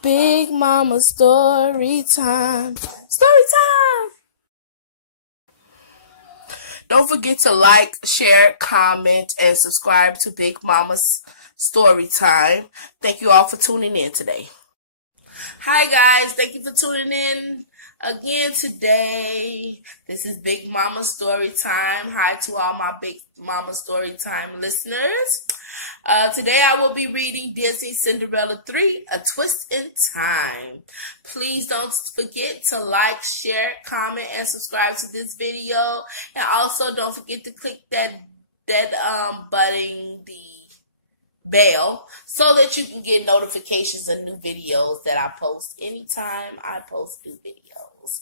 Big Mama story time. Story time. Don't forget to like, share, comment, and subscribe to Big Mama's Story Time. Thank you all for tuning in today. Hi guys, thank you for tuning in again today. This is Big Mama Story Time. Hi to all my Big Mama Story Time listeners. Today I will be reading Disney Cinderella 3, A Twist in Time. Please don't forget to like, share, comment, and subscribe to this video. And also don't forget to click that button, the bell, so that you can get notifications of new videos that I post anytime I post new videos.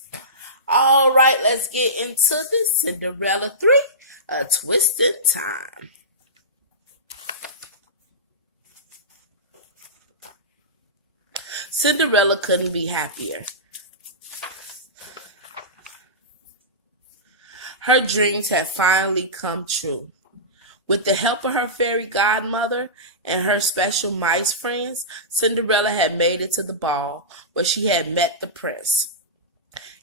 All right, let's get into this Cinderella 3, A Twist in Time. Cinderella couldn't be happier. Her dreams had finally come true. With the help of her fairy godmother and her special mice friends, Cinderella had made it to the ball where she had met the prince.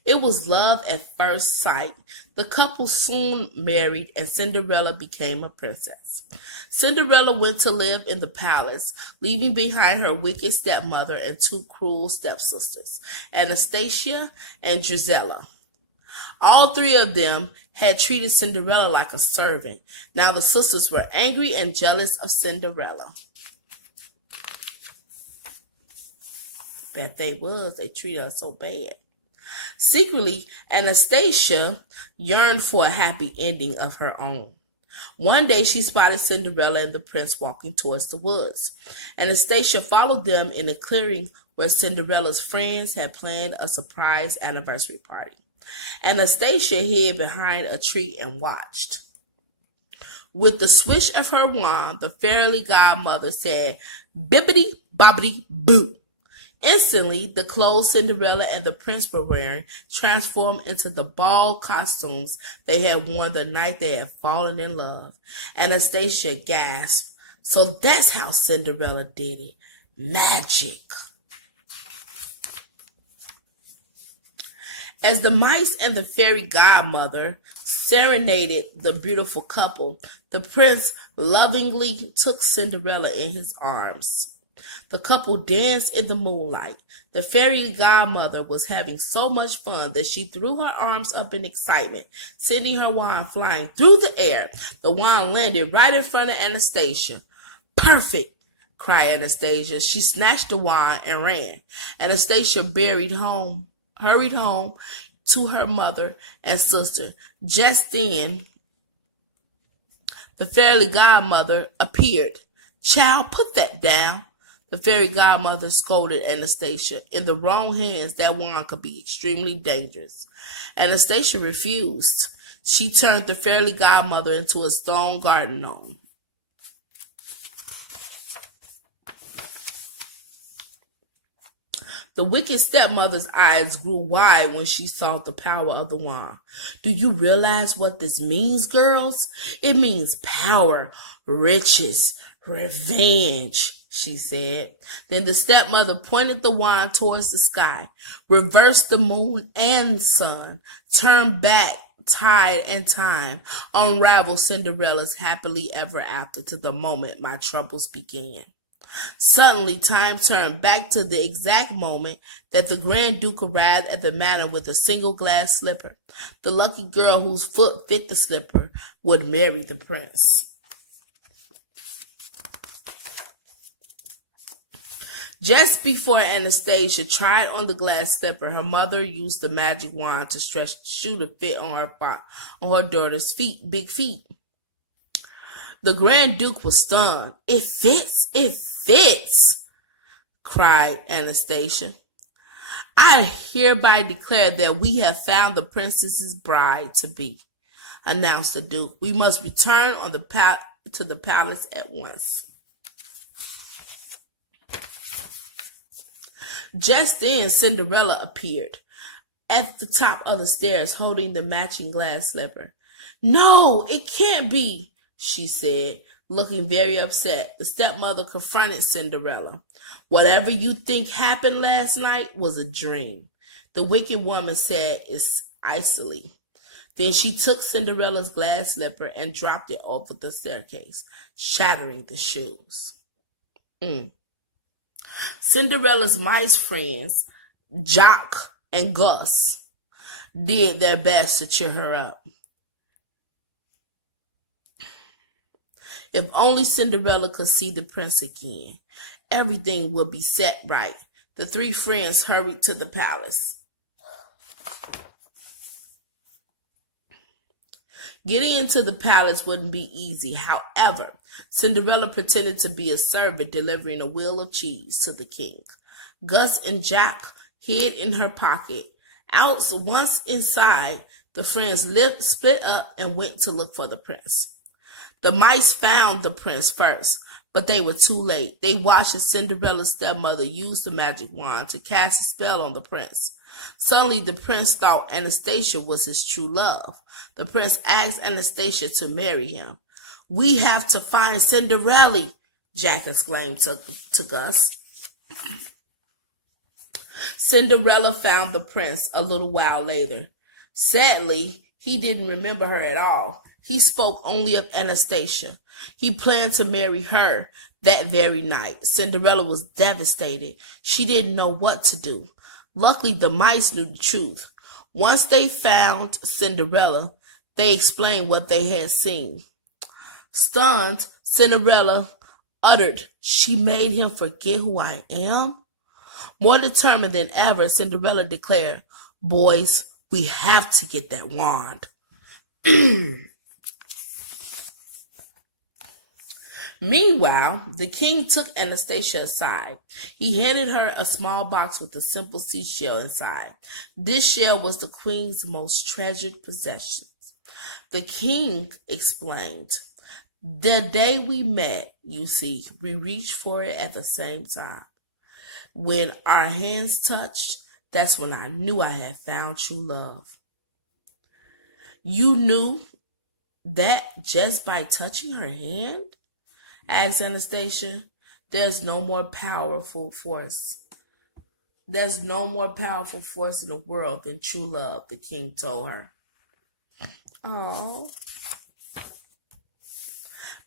It was love at first sight. The couple soon married and Cinderella became a princess. Cinderella went to live in the palace, leaving behind her wicked stepmother and two cruel stepsisters, Anastasia and Drizella. All three of them had treated Cinderella like a servant. Now the sisters were angry and jealous of Cinderella. Bet they was. They treated her so bad. Secretly, Anastasia yearned for a happy ending of her own. One day she spotted Cinderella and the prince walking towards the woods. Anastasia followed them in a clearing where Cinderella's friends had planned a surprise anniversary party. Anastasia hid behind a tree and watched. With the swish of her wand, the fairy godmother said, "Bibbidi bobbidi boo." Instantly, the clothes Cinderella and the prince were wearing transformed into the ball costumes they had worn the night they had fallen in love. Anastasia gasped. So that's how Cinderella did it. Magic. As the mice and the fairy godmother serenaded the beautiful couple, the prince lovingly took Cinderella in his arms. The couple danced in the moonlight. The fairy godmother was having so much fun that she threw her arms up in excitement, sending her wand flying through the air. The wand landed right in front of Anastasia. "Perfect!" cried Anastasia. She snatched the wand and ran. Anastasia hurried home to her mother and sister. Just then, the fairy godmother appeared. "Child, put that down." The fairy godmother scolded Anastasia. "In the wrong hands, that wand could be extremely dangerous." Anastasia refused. She turned the fairy godmother into a stone garden gnome. The wicked stepmother's eyes grew wide when she saw the power of the wand. "Do you realize what this means, girls? It means power, riches, revenge," she said. Then the stepmother pointed the wand towards the sky, reversed the moon and sun, turned back tide and time, unraveled Cinderella's happily ever after to the moment my troubles began. Suddenly, time turned back to the exact moment that the Grand Duke arrived at the manor with a single glass slipper. The lucky girl whose foot fit the slipper would marry the prince. Just before Anastasia tried on the glass slipper, her mother used the magic wand to stretch the shoe to fit on her daughter's big feet. The Grand Duke was stunned. "It fits! It fits!" cried Anastasia. "I hereby declare that we have found the princess's bride-to-be," announced the Duke. "We must return to the palace at once." Just then, Cinderella appeared at the top of the stairs holding the matching glass slipper. "No, it can't be," she said, looking very upset. The stepmother confronted Cinderella. "Whatever you think happened last night was a dream," the wicked woman said icily. Then she took Cinderella's glass slipper and dropped it over the staircase, shattering the shoes. Cinderella's mice friends, Jock and Gus, did their best to cheer her up. If only Cinderella could see the prince again, everything would be set right. The three friends hurried to the palace. Getting into the palace wouldn't be easy. However, Cinderella pretended to be a servant delivering a wheel of cheese to the king. Gus and Jack hid in her pocket. Once inside, the friends split up and went to look for the prince. The mice found the prince first, but they were too late. They watched as Cinderella's stepmother used the magic wand to cast a spell on the prince. Suddenly, the prince thought Anastasia was his true love. The prince asked Anastasia to marry him. "We have to find Cinderella," Jack exclaimed to Gus. Cinderella found the prince a little while later. Sadly, he didn't remember her at all. He spoke only of Anastasia. He planned to marry her that very night. Cinderella was devastated. She didn't know what to do. Luckily, the mice knew the truth. Once they found Cinderella, they explained what they had seen. Stunned, Cinderella uttered, "She made him forget who I am?" More determined than ever, Cinderella declared, "Boys, we have to get that wand." Meanwhile, the king took Anastasia aside. He handed her a small box with a simple seashell inside. This shell was the queen's most treasured possession. The king explained, "The day we met, you see, we reached for it at the same time. When our hands touched, that's when I knew I had found true love." "You knew that just by touching her hand?" asked Anastasia. There's no more powerful force in the world than true love," the king told her. Oh.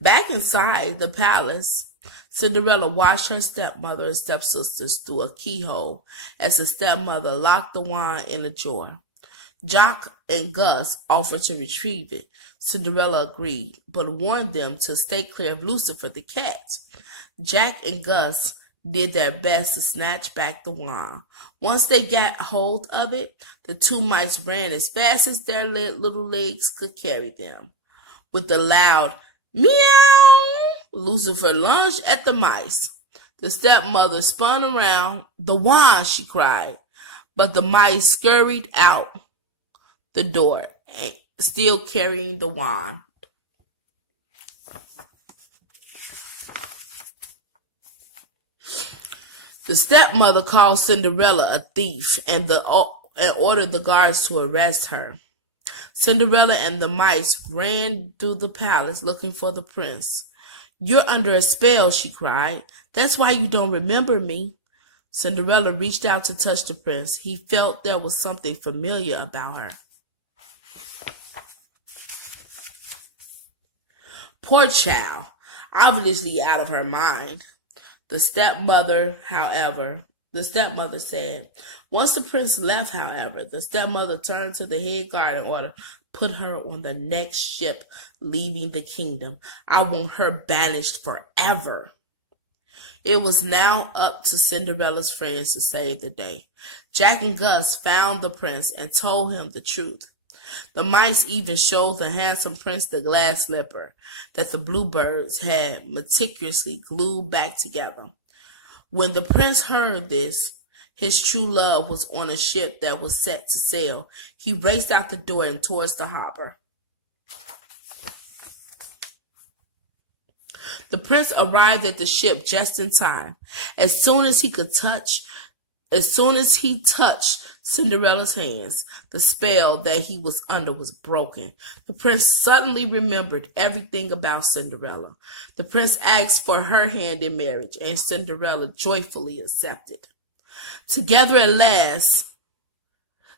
Back inside the palace, Cinderella watched her stepmother and stepsisters through a keyhole as the stepmother locked the wand in a drawer. Jock and Gus offered to retrieve it. Cinderella agreed, but warned them to stay clear of Lucifer the cat. Jack and Gus did their best to snatch back the wand. Once they got hold of it, the two mice ran as fast as their little legs could carry them. With a loud meow, Lucifer lunged at the mice. The stepmother spun around. "The wand!" she cried. But the mice scurried out the door, still carrying the wand. The stepmother called Cinderella a thief and ordered the guards to arrest her. Cinderella and the mice ran through the palace looking for the prince. "You're under a spell," she cried. "That's why you don't remember me." Cinderella reached out to touch the prince. He felt there was something familiar about her. Poor child, obviously out of her mind. The stepmother said. Once the prince left, however, the stepmother turned to the head guard and ordered, "Put her on the next ship leaving the kingdom. I want her banished forever." It was now up to Cinderella's friends to save the day. Jack and Gus found the prince and told him the truth. The mice even showed the handsome prince the glass slipper that the bluebirds had meticulously glued back together. When the prince heard this, his true love was on a ship that was set to sail. He raced out the door and towards the harbor. The prince arrived at the ship just in time. As soon as he could touch As soon as he touched Cinderella's hands, the spell that he was under was broken. The prince suddenly remembered everything about Cinderella. The prince asked for her hand in marriage, and Cinderella joyfully accepted. Together at last,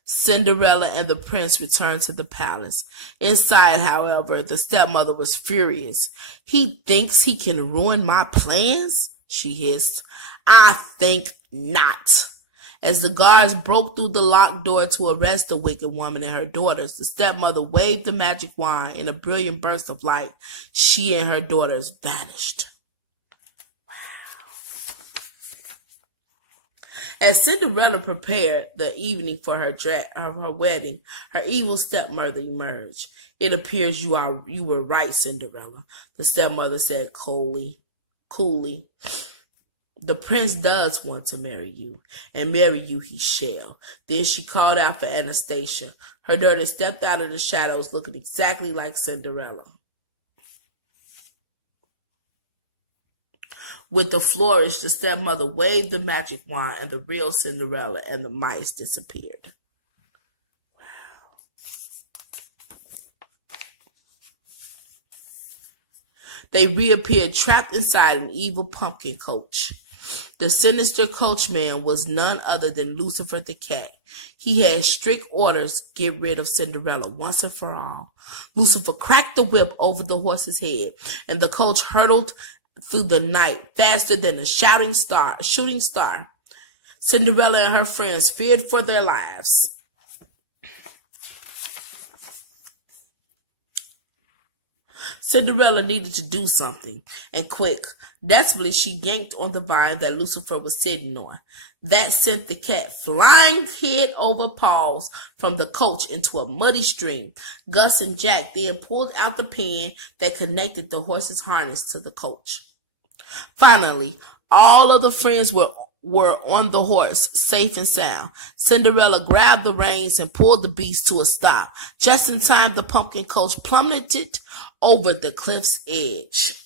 Cinderella and the prince returned to the palace. Inside, however, the stepmother was furious. "He thinks he can ruin my plans?" she hissed. "I think not." As the guards broke through the locked door to arrest the wicked woman and her daughters, the stepmother waved the magic wand. In a brilliant burst of light, she and her daughters vanished. As Cinderella prepared the evening for her wedding, her evil stepmother emerged. "It appears you were right, Cinderella," the stepmother said coolly. "The prince does want to marry you, and marry you he shall." Then she called out for Anastasia. Her daughter stepped out of the shadows looking exactly like Cinderella. With a flourish, the stepmother waved the magic wand, and the real Cinderella and the mice disappeared. They reappeared trapped inside an evil pumpkin coach. The sinister coachman was none other than Lucifer the cat. He had strict orders to get rid of Cinderella once and for all. Lucifer cracked the whip over the horse's head, and the coach hurtled through the night faster than a shooting star. Cinderella and her friends feared for their lives. Cinderella needed to do something, and quick. Desperately, she yanked on the vine that Lucifer was sitting on. That sent the cat flying head over paws from the coach into a muddy stream. Gus and Jack then pulled out the pin that connected the horse's harness to the coach. Finally, all of the friends were on the horse, safe and sound. Cinderella grabbed the reins and pulled the beast to a stop. Just in time, the pumpkin coach plummeted over the cliff's edge.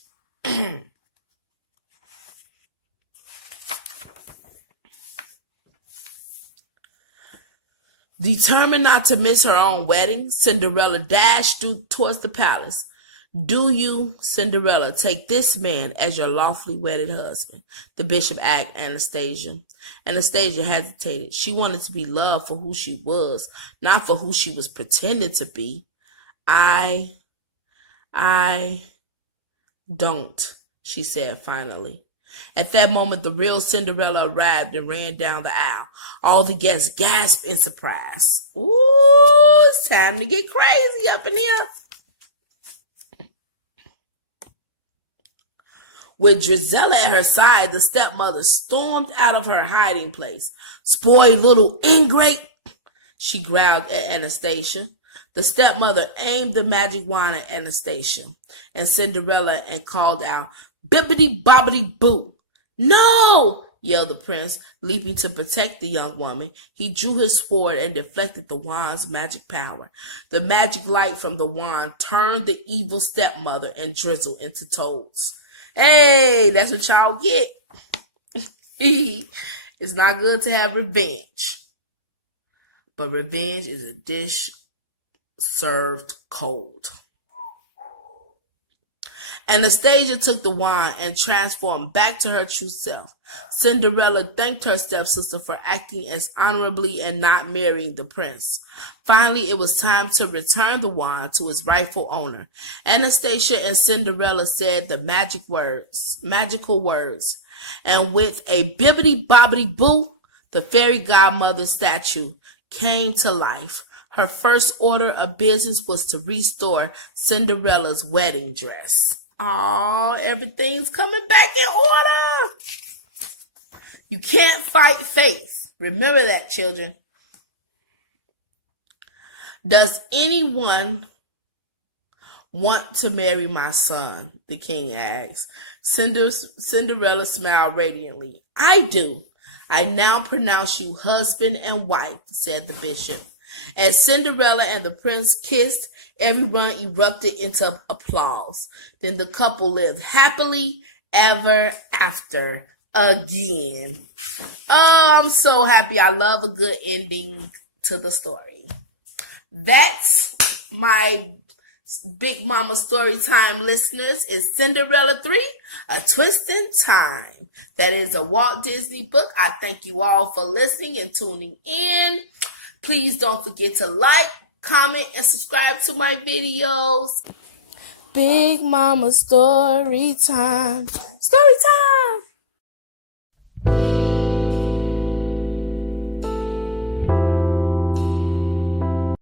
Determined not to miss her own wedding, Cinderella dashed towards the palace. "Do you, Cinderella, take this man as your lawfully wedded husband?" the bishop asked Anastasia. Anastasia hesitated. She wanted to be loved for who she was, not for who she was pretending to be. I don't, she said finally. At that moment, the real Cinderella arrived and ran down the aisle. All the guests gasped in surprise. "Ooh, it's time to get crazy up in here." With Drizella at her side, the stepmother stormed out of her hiding place. "Spoiled little ingrate," she growled at Anastasia. The stepmother aimed the magic wand at Anastasia and Cinderella and called out, "Bibbidi-bobbidi-boo." "No!" yelled the prince, leaping to protect the young woman. He drew his sword and deflected the wand's magic power. The magic light from the wand turned the evil stepmother and Drizzle into toads. Hey, that's what y'all get. It's not good to have revenge, but revenge is a dish served cold. Anastasia took the wand and transformed back to her true self. Cinderella thanked her stepsister for acting as honorably and not marrying the prince. Finally, it was time to return the wand to its rightful owner. Anastasia and Cinderella said the magical words, and with a bibbidi-bobbidi-boo, the fairy godmother statue came to life. Her first order of business was to restore Cinderella's wedding dress. Oh, everything's coming back in order. You can't fight faith. Remember that, children. "Does anyone want to marry my son?" the king asked. Cinderella smiled radiantly. "I do. I now pronounce you husband and wife," said the bishop. As Cinderella and the prince kissed, everyone erupted into applause. Then the couple lived happily ever after again. Oh, I'm so happy. I love a good ending to the story. That's my Big Mama Storytime listeners. Is Cinderella 3, A Twist in Time. That is a Walt Disney book. I thank you all for listening and tuning in. Please don't forget to like, comment, and subscribe to my videos. Big Mama Storytime. Storytime.